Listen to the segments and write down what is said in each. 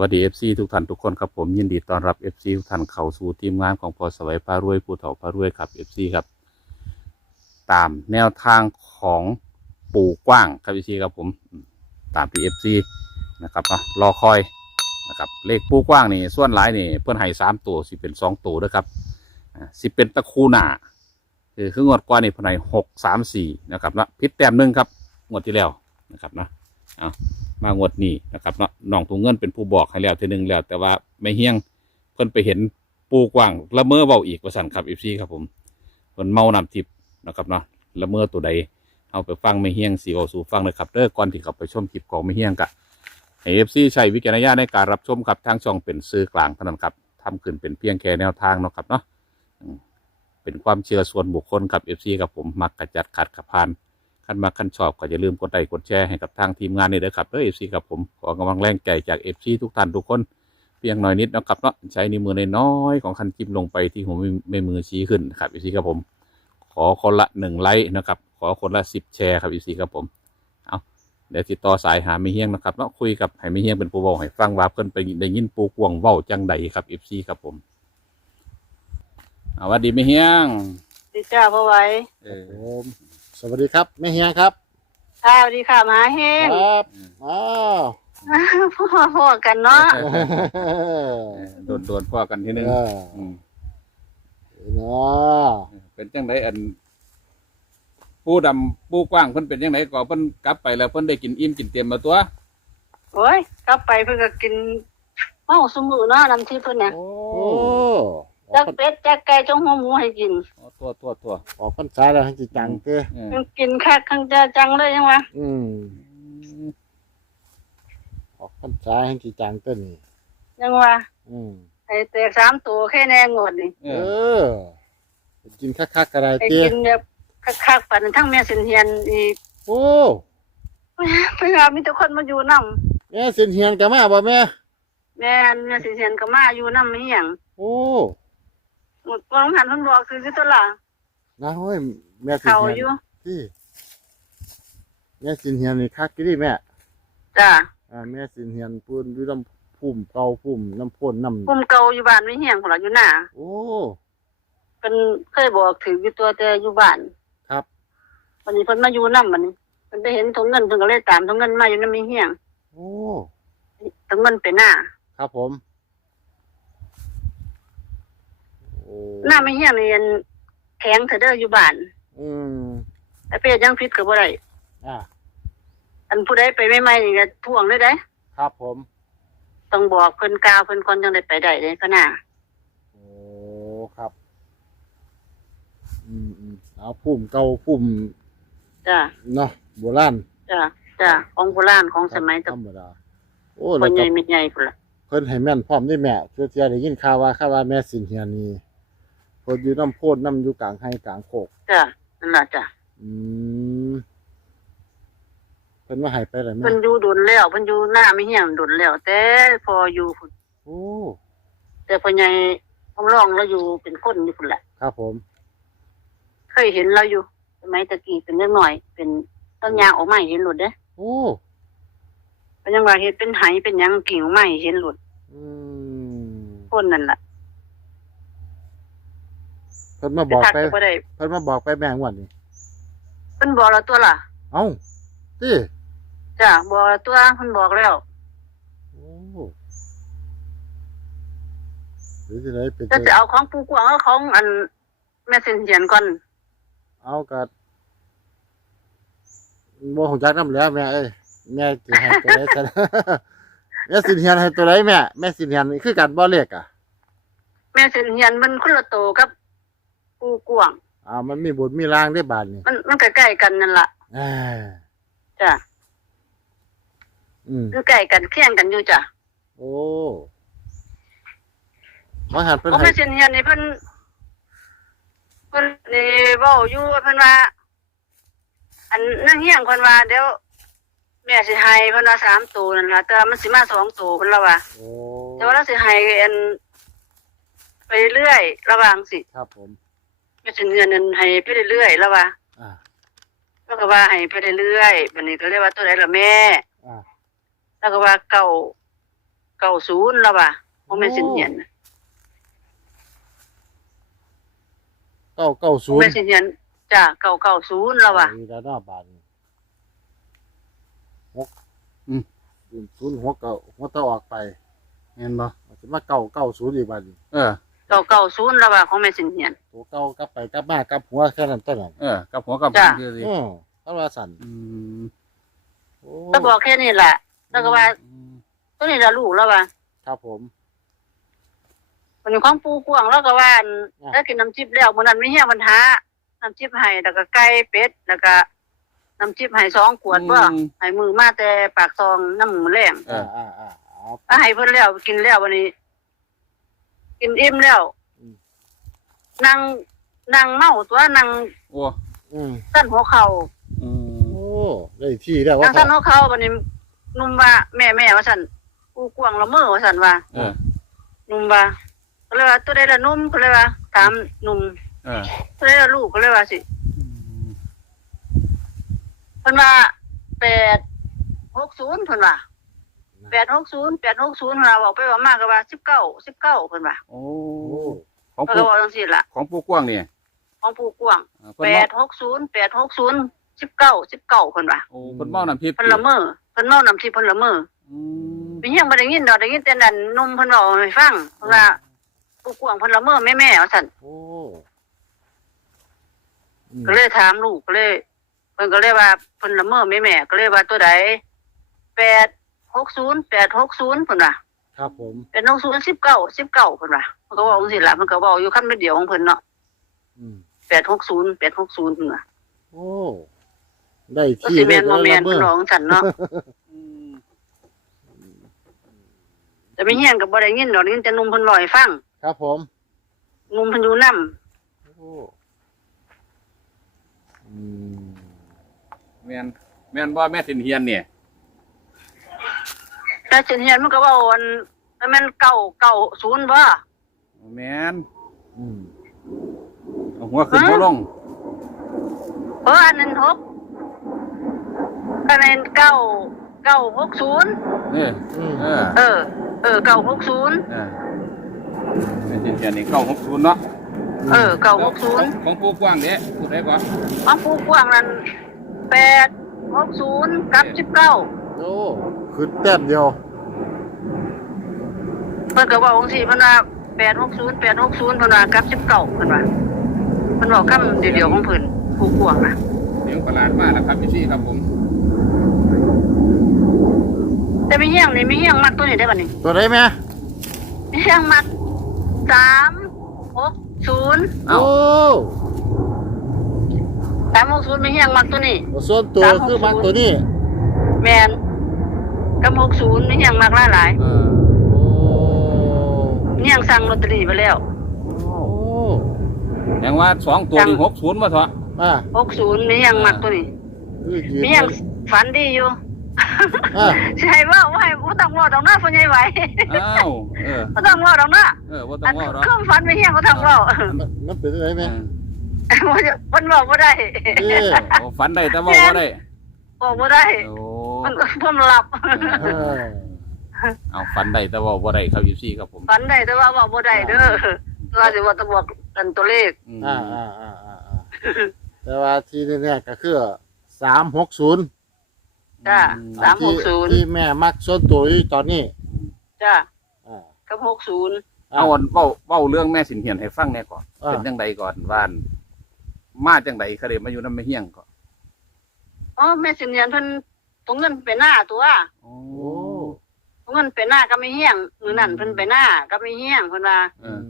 วัสดี FC ทุกท่านทุกคนครับผมยินดีต้อนรับ FC ทุกท่านเข้าสู่ทีมงานของพอสวัยพารวยผู้เฒ่าพารวยครับ FC ครับ ตามแนวทางของปู่กว้างครับ FC ครับผมตามที่ FC นะครับนะรอคอยนะครับเลขปู่กว้างนี่ส่วนหลายนี่เพื่อนให้สามตัวสิเป็นสองตัวด้วยครับสิเป็นตะคูหนาคือคืองวดก่อนนี่เพื่อนให้หกสามสี่นะครับนะพิษแต้มหนึ่งครับงวดที่แล้วนะครับนะเอา มางวดนี้นะครับเนาะน้องถุงเงินเป็นผู้บอกให้แล้วทีหนึงแล้ว แต่ว่าไม่เฮี้ยงเพิ่นไปเห็นปูกว้างละเมอเบาอีกว่าสั่นครับเอฟซีครับผมเพิ่นเมานำทิพย์นะครับเนาะละเมอตัวใดเอาไปฟังไม่เฮี้ยงสีโอสู่ฟังเลยครับเด้อก่อนที่เขาไปชมคลิปของไม่เฮี้ยงกะเอฟซีใช้วิจารณญาณในการรับชมครับทางช่องเป็นสื่อกลางเท่านั้นครับทำขึ้นเป็นเพียงแค่แนวทางเนาะครับเนาะเป็นความเชื่อส่วนบุคคลครับเอฟซีครับผมมักกระจัดขัดขับพาน คันมาคันชอบก็อย่าลืมกดไลค์กดแชร์ให้กับทางทีมงานนี่เด้อครับเด้อเอฟซีครับผมขอกำลังแรงใจจากเอฟซีทุกท่านทุกคน เพียงหน่อยนิดนะครับเนาะใช้นิ้วมือน้อยๆของคันจิ้มลงไปที่หัวไม่มือชี้ขึ้นครับเอฟซีครับผม ขอคนละหนึ่งไลค์นะครับขอคนละสิบแชร์ครับเอฟซีครับผมเอาเดี๋ยวติดต่อสายหาไม่เฮี้ยงนะครับเนาะคุยกับให้ไม่เฮี้ยงเป็นผู้เว้าให้ฟังว่าเพิ่นไปได้ยินปูกวงเว้าจังใดครับเอฟซีครับผมเอาสวัสดีไม่เฮี้ยงดีจ้าพ่อไว้เออผม สวัสดีครับแม่เฮียครับค่ะสวัสดีค่ะหมาแห้งครับอ้าวพ่อพ่อกันเนาะโดนโดนพ่อกันทีนึงเอออืมเนาะเป็นจังไดอันผู้ดำผู้กว้างเพิ่นเป็นจังไดก็เพิ่นกลับไปแล้วเพิ่นได้กินอิ่มกินเต็มมาตัวโอ้ยกลับไปเพิ่งก็กินเมาสมือเนาะน้ำที่เพิ่นเนี่ยโอ้โอ้อ จัอกกเป็ดจักไก่จงหัวหมูให้กินตัวตัวตัวออกพรรษาแล้วให้จิจังเต้เออมันกินคักคังจะจังเลยยังวะอืมออกพรรษาให้จิจังเต้นนี่ยังวะอืมไอ้แตกสามตัวแค่แน่งวดนี่เอเอออกินคักๆกระไรไอ้เต้กินแบบคักๆปันทั้งแม่สินเฮียนอีกโอ้เพิ่นว่ามีแต่คนมาอยู่นำแม่เส้นเฮียนกันมาบ่แม่แม่นแม่สินเฮียนก็มาอยู่นำอีหยังโอ้ หมดบ่หันเพิ่นบอกคือสิตัวล่ะนะเฮ้ยแม่เส้นเขาเฮียนอยู่ที่แม่เส้นเฮียนนี่คักกี่ดิแม่จ้าอ่าแม่เส้นเฮียนพูนอยู่น้ำพุ่มเก่าพุ่มน้ำพ่นน้ำภูมิเก่าอยู่บ้านไม่เฮียงพุ่นล่ะอยู่หน้าโอ้เป็นเคยบอกถืออยู่ตัวแต่อยู่บ้านครับวันนี้เพิ่นมาอยู่นำบัดนี้เพิ่นไปเห็นถุงเงินเพิ่นก็เลยตามถุงเงินมาอยู่นำมีเฮียงโอ้ถุงเงินไปหน้า ครับผมโอ้ หน้าไม่เฮียงนี่อันแข็งเถอะเด้ออยู่บ้านอืมแต่เปียยังผิดก็บ่ได้อ่าอันผู้ใดไปใหม่ๆนี่ก็ทวงเลยเด้ ครับผมต้องบอกเพิ่นกล่าวเพิ่นก่อนจังได้ไปได้เด้พะน่าโอ้ครับ อืมอืมเอาพุ่มเก่าพุ่มจ้าเนาะโบราณจ้าจ้าของโบราณของสมัยธตะรรมดาโอ้คแล้วนใหก็ญ่ไม่ใหญ่พุ่นล่ะเพิ่นให้แม่นพร้อมนี่แม่เชื่อเสียได้ยินข่าวว่าข่าวว่าแม่สินเฮียนี่ เพิ่นอยู่น้ำโพดน้ำอยู่กลางไห้กลางโคก จ้านั่นล่ะจ้าอืมเพิ่นว่าให้ไปเลยแม่เพิ่นอยู่ดุนแล้วเพิ่นอยู่หน้าไม่เฮียงดุนแล้ว แต่พออยู่พุ่นโอ้แต่พ่อใหญ่ผมร้องแล้วอยู่เป็นคนอยู่พุ่นแหละ ครับผม เคยเห็นเราอยู่สมัยตะกี้เป็นเล็กหน่อย เป็นต้นยางออกมาให้เห็นหลุดเด้โอ้เป็นยังว่าเห็นเป็นไหเป็นหยังกิ่งออกมาให้เห็นหลุดอืมคนนั่นแหละ เพิ่นมาบอกทักไปก็บ่ได้เพิ่นมาบอกไปแม่งวันนี้เพิ่นบอกเราตัวล่ะ เอ้าติจ้ะบอกเราตัวเพิ่นบอกแล้วโอ้หรือจะได้เป็นจะจะเอาของปูกวางเอาของอันแม่เซนเหียนก่อน เอากัดบ่ของจักน้ำแล้วแม่เอ้ยแม่สิให้ตัวใดซะแม่สินเฮียนให้ตัวใดแม่แม่สินเฮียนนี่คือกันบ่เรียกอะ แม่เซนเหียนมันคนละโตกับ ปูกวางอ่ามันมีบทมีรางได้บาดนี่มันมันใกล้ๆกันนั่นล่ะอ่าจ้ะอืมคือใกล้กันเคียงกันอยู่จ้ะโอ้มาหันเพิ่นของให้แม่เซนเหียนนี่เพิ่นเพิ่นนี่เว้าอยู่ว่าเพิ่นว่า อันนั่งเฮียงเพิ่นว่าเดี๋ยวแม่สิให้เพิ่นว่าสามตัวนั่นล่ะแต่ว่ามันสิมาสองตัวเพิ่นละว่า โอ้แต่ว่าเราสิให้อันไปเรื่อยระวังสิ ครับผม ไม่สิเงินนั้นให้ไปเรื่อยๆแล้วว่าอ่าแล้วก็ว่าให้ไปเรื่อยๆบัดนี้ก็เรียกว่าตัวไหนล่ะแม่ อ่าแล้วก็ว่าเก่าเก้าศูนย์แล้วว่ะบ่แม่นสินเหียนน่ะเก้าเก้าศูบ่นแม่ย์นสินเหียนจ้ะเก้าเก้าศูนย์แล้วว่ะอีแล้วเนาะบาทนี้หกอืมศูนย์หัวเก้าหัวเต้าออกไปเห็นบ่มันสิมาเก้าเก้าศูนย์อีกบาทนี้เออ เก้าเก้าศูนย์แล้วว่ะของแม่สินเหียน ตัวเก้ากลับไปกลับมากลับหัวแค่นั้นเท่านั้นเออ กับหัวกับจ้ะหางคือสิอือเพราะว่าสั่นอืมโอ้ก็บอกแค่นี้แหละแล้วก็ว่าอืมตัวนี้ละลูกแล้วว่ะครับผม มันอยู่ของปูกวางแล้วก็ว่าอันอะ แล้วกินน้ำจิ้มแล้วมื้อนั้นมีเฮียปัญหาน้ำจิ้มให้แล้วก็ไก่เป็ดแล้วก็น้ำจิ้มให้สองขวดบ่อืม ให้มือมาแต่ปากซองน้ำหมูแรงเออ่าออ่าอ่าเอาก็ให้เพิ่นแล้วกินแล้ววันนี้ กินอิ่มแล้วอืมนั่งนั่งเมาตัวนั่งโอ้อืมสั้นหัวเข่าอืมโอ้ได้ที่แล้วนั่ว่างสั้นหัวเข่าวันนี้นุ่มว่าแม่แม่ว่าสั่นกูกวางละเมอว่าสั่นว่าเออนุ่มว่าก็เลยว่าตัวใดละนุ่มก็เลยว่าถามนุ่มเออตัวใดละลูกก็เลยว่าสิอืมเพิ่นว่าแปดหกศูนย์เพิ่นว่า แปดหกศูนย์แปดหกศูนย์เพิ่นว่าบอกไปว่ามากก็ว่าสิบเก้าสิบเก้าเพิ่นว่าโอ้โอ้ของเพิ่นปูก็บอกจังซี่ล่ะ ของปูกว้างนี่ของผู้กวางเออเพิ่นแปเมาดหกศูนย์แปดหกศูนย์สิบเก้าสิบเก้าเพิ่นว่าโอ้เพิ่นเมาน้ำพริกเพิ่นละเมอเพิ่นเมาน้ำทิพย์เพิ่นละเมออืมเป็นยังบ่ได้ยินดอกได้ยินแต่ดันนมเพิ่นเว้าให้ฟังเพิ่นว่าผู้กวางเพิ่นละเมอแม่แม่ว่าซั่นโอ้อืมก็เลยถามลูกก็เลยเพิ่นก็เลยว่าเพิ่นละเมอแม่แม่ก็เลยว่าตัวใดแปด หกศูนย์แปดหกศูนย์เพิ่นว่าครับผมเป็นหกศูนย์สิบเก้าสิบเก้าเพิ่นว่าเพิ่นก็เว้าจังซี่ล่ะเพิ่นก็เว้าอยู่คำเดียวของเพิ่นเนาะอืมแปดหกศูนย์แปดหกศูนย์เพิ่นว่าโอ้ได้ก็ที่สิแม่นได้บ่แม่นเมื่เพิ่นอร้องซั่นเนาะอืมแต่ไม่เฮียนก็บ่ได้ยินดอกได้ยินแต่หนุ่มเพิ่นเว้าให้ฟังครับผมหนุ่มเพิ่นอยู่นำโอ้อืมแม่นแม่นบ่แม่สินเฮียนเนี่ย แต่เจนเฮียนมันก็เว้าอันว่าแม่นเก้าเก้าศูนย์บ่แม่นอืมเอาหัวขึ้นหัวลงเพราะอันนั้นหกอันนั้นเก้าเก้าหกศูนย์เอออืมเออเออเออเก้าหกศูนย์เออแม่สินเฮียนนี่เก้าหกศูนย์เนาะเออเก้าหกศูนย์ของปูกว้างเด้พูดได้ก่อนของผู้กว้างนั้นแปดหกศูนย์กับสิบเก้าโอ้ ขึ้นแต้มเดียว เพิ่นก็บอกองสี่เพิ่นว่าแปดหกศูนย์แปดหกศูนย์เพิ่นว่ากับสิบเก้าเพิ่นว่าเพิ่นบอกคำเดียวๆของเพิ่นผู้กว้างนะเสียงประหลาดมากแล้วครับพี่ซี่ครับผมแต่ไม่เฮี้ยงนี่ไม่เฮี้ยงมักตัวนี้ได้ป่ะนี่ตัวไหนแม่ไม่เฮี้ยงมักสามหกศูนย์โอ้สามหกศูนย์ไม่เฮี้ยงมักตัวนี้ส่วนตัวสามหกคือมักศูนย์ตัวนี้ แมน กับหกศูนย์ไม่เฮี้ยงมักหลายหลายเออโอ้ๆเนี่ยงสั่งลอตเตอรี่ไปแล้วโอ้แห่งว่าสองตัวนี่หกศูนย์มาเถอะอ่าหกศูนย์ไม่เฮี้ยงมักตัวนี้คือยืนไม่เฮี้ยงฝันดีอยู่อ่าใช่ว่าว่าให้บ่ต้องว่าดอกหน้าพ่อใหญ่ไหวอ้าวเออบ่ต้องว่าดอกหน้าเออว่าต้ออังนว่าหรอกเครื่องฝันไม่เฮี้ยงบ่ต้องเว้ามันมันเป็นอะไรเอแม่อมันบอกบ่ได้เออโอ้ฝันได้แต่ว่าบ่ได้บอกบ่ได้โอ้ มันก็เพิ่นหลับเออเอาฝันได้แต่ว่าบ่ได้ครับพี่ซี่ครับผมฝันได้แต่ว่าบอกบ่ได้เด้อว่าสิว่าจะบอกกันตัวเลขอืมอ่าอ่าอ่าอ่าอ่าแต่ว่าที่แน่ๆก็คือสามหกศูนย์จ้าอืมสามหกศูนย์ที่แม่มักส่วนตัวอยู่ตอนนี้จ้าอ่ากับหกศูนย์เอาอันเว้าเว้าเรื่องแม่สินเฮียนให้ฟังแหน่ก่อนอ่าเป็นจังใดก่อนว่านมาจังใดเขาได้มาอยู่นำแม่เฮียงก่อนอ๋อแม่สินเนียนเพิ่น ตรงเงินไปหน้าตัวโอ้โอ้ตรงเงินไปหน้าก็ไม่เฮี้ยงมื้อนั้นเพิ่นไปหน้าก็ไม่เฮี้ยงเพิ่นว่าเออ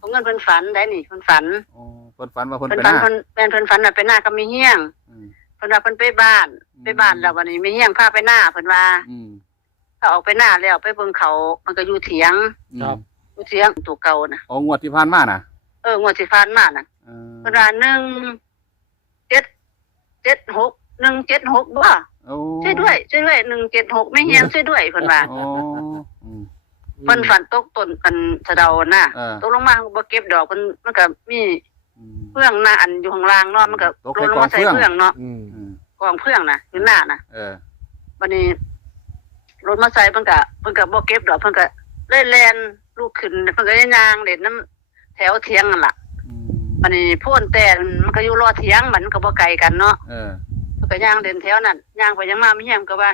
ตรงเงินเพิ่นฝันได้นี่เพิ่นฝันโอ้เพิ่นฝันว่าเพิ่นเพิ่นไปหฝันน้าเพิ่นแม่นเพิ่นฝันน่ะไปหน้าก็ไม่เฮี้ยงอืม เพิ่นว่าเพิ่นไปบ้านไปบ้านแล้ววันนี้ไม่เฮี้ยงพาไปหน้าเพิ่นว่าอืมถ้าออกไปหน้าแล้วไปเบิ่งเขามันก็อยู่เถียงครับ อยู่เถียงตัวเก่าน่ะโอ้งวดที่ผ่านมาน่ะเอองวดสิผ่านมาน่ะ เออเวลาหนึ่งเจ็ดเจ็ดหก หนึ่งเจ็ดหกบ่โอ้ช่วยด้วย ช่วยด้วยหนึ่งเจ็ดหกไม่เฮียนช่วยด้วยเพิ่นว่าโอ้อืม เพิ่นฝันตกต้นกันสะเดาน่ะเออตกลงมาบ่เก็บดอกเพิ่นมันก็มีอืมเพื่องหน้าอันอยู่ข้างล่างเนาะมันก็ตกลใส่งลงมาใส่กองเฟื่องเพื่องเนาะอืมอืมกองเพื่องน่ะอยู่หน้าน่ะ เออบัดนี้รถมาใส่เพิ่นก็เพิ่นก็บ่เก็บดอกเพิ่นก็เลยแล่นลูกขึ้นเพิ่นก็ได้ย่างเล่นน้ำแถวเทียงนั่นล่ะอืมมันนี่พ่นแต่มันก็อยู่รอเทียงมันก็บ่ไกลกันเนาะเออเพิ่น ก็ย่างเล่นแถวนั้นย่างไปย่างมามีแฮมก็ว่า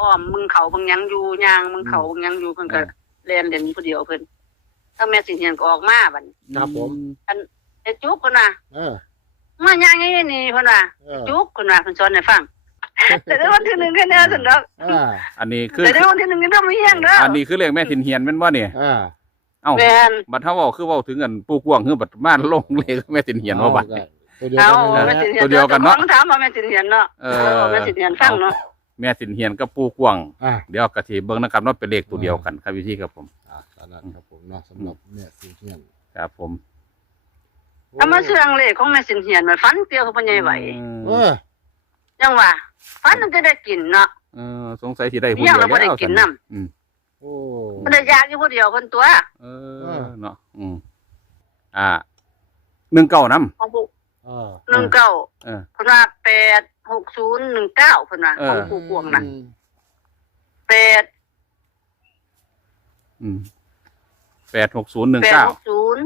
อ้อมมึงเขามึงยังอยู่ย่างมึงเขามึงยังอยู่เพิ่นก็แล่นเล่นผู้เดียวเพิ่นถ้าแม่สิเฮียนก็ออกมาบัดนี้ครับผมไอ้จุกเพิ่นน่ะเออ มาย่างอย่างนี้เพิ่นว่าเออจุกเพิ่นว่าเพิ่นสอนให้ฟัง แต่ในวันที่หนึ่งแค่นี้สินดอกอ่าอันนี้คือ แต่ในวันที่หนึ่งนี่ต้องมีแห้งเด้ออันนี้คือเลขแม่สินเฮียนแม่นบ่เนี่ยอ่าเอ้าแม่นบัดเฮาเว้าคือเว้าถึงอันปู่กวางคือบัดม่านลงเลขแม่สินเฮียนว่าบัด ตัวเดียวเอากันแม่นะสิฮะเหียนตัวเดียวกันเนาะจ้ของถามว่าแม่สิเหียนเนาะเอเอออแม่สิเหียนฟังเนาะแม่สินเฮียนกับปู่กวางอ่าเดี๋ยวกะทิเบิ่งนะครับว่าเป็นเลขตัวเดียวกันครับพี่ที่ครับผม อ่าสาระครับผมเนาะสำหรับแม่สิเฮียนครับผมเอามาเสื่องเลขของแม่สิเหียนมันฟันเตียวเขาบ่ใหญ่ไหวเออจังว่าฟันมันจะได้กินเนาะ เออสงสัยสิได้ผู้เนี่เดียยวเราบ่ได้กินน้ำ อืม โอ้ มันได้ยากอยู่ผู้เดียวคนตัว เออเนาะอืมอ่าหนึ่งเก้าน้ของผู้ อ่าหนึ่งเก้าเออเพิ่นว่าแปดหกศูนย์หนึ่งเก้าเพิ่นว่าเอขอองผู้กวงน่ะอืมแปดำอืมแปดหกศูนย์หนึ่งแปดเก้าหกศูนย์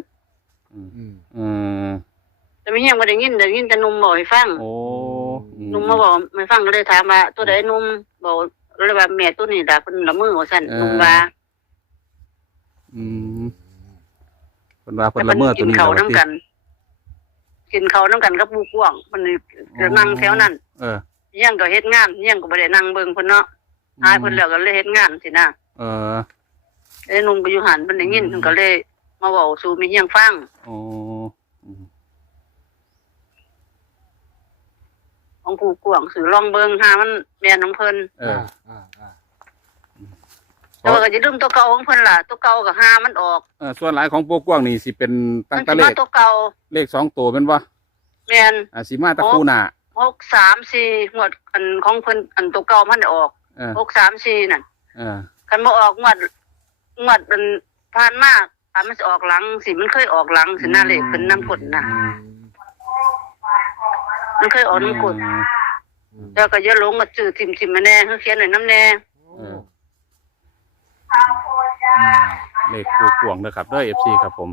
อืมอืมแต่ไม่เฮียงบ่ได้ยินได้ยินแต่หนุ่มบอกให้ฟังโอ้อืหนุ่มมาบอกไม่ฟังก็เลยถามว่า ตัวใดหนุ่มบอกเลยว่าแม่ตัวนี้ล่ะเพิ่นละมือว่าซั่นหนุ่มว่าอืมเพิ่นว่าแต่เพิ่นเพิ่ละนเมอตักิวนนี้เขาวแล้วน้ำกัน กินเขาวน้ำกันกับผู้กวางมันนี่จะนั่งแถวนั้นเออ เฮียงก็เฮ็ดงานเฮียงก็บ่ได้นั่งเบิ่งเพิ่นเนาะอายเพิ่นแล้วก็เลยเฮ็ดงานสินะเออไอ้หนุ่มก็อยู่หันเพิ่นได้ยินเพิ่นก็เลยมาเว้าสู่มีเฮียงฟังโอ้อืมของผู้กวางสื่อลองเบิ่งหามันแม่นของเพิ่นเออ อ่าอ่า แต่ว่าก็จะลืมตัวเก่าของเพิ่นล่ะ ตัวเก่าก็หามันออก เออส่วนหลายของปู่กวางนี่สิเป็นตั้มังนแต่สิเลมาขตัวเก่าเลขสองตัวเป็นว่าแม่นอ่าสิมาตะคูหน้า6 3 4หมวดอันของเพิ่นอันตัวเก่ามันได้ออกเออ6 3 4นั่นเออคันบ่ออกงวดงวดมันผ่านมาถ้ามันสิออกหลังสิมันเคยออกหลังสิหน้าเลขเป็นน้ำกดนะอืมมันเคยออกน้ำกดอืมแล้วก็อย่าหลงกับจื้อทิมทิมมาแน่เฮาเขียนหน่อยน้ำแน่โอ้ เลขปูกวงนะครับเด้อฟซีครับผม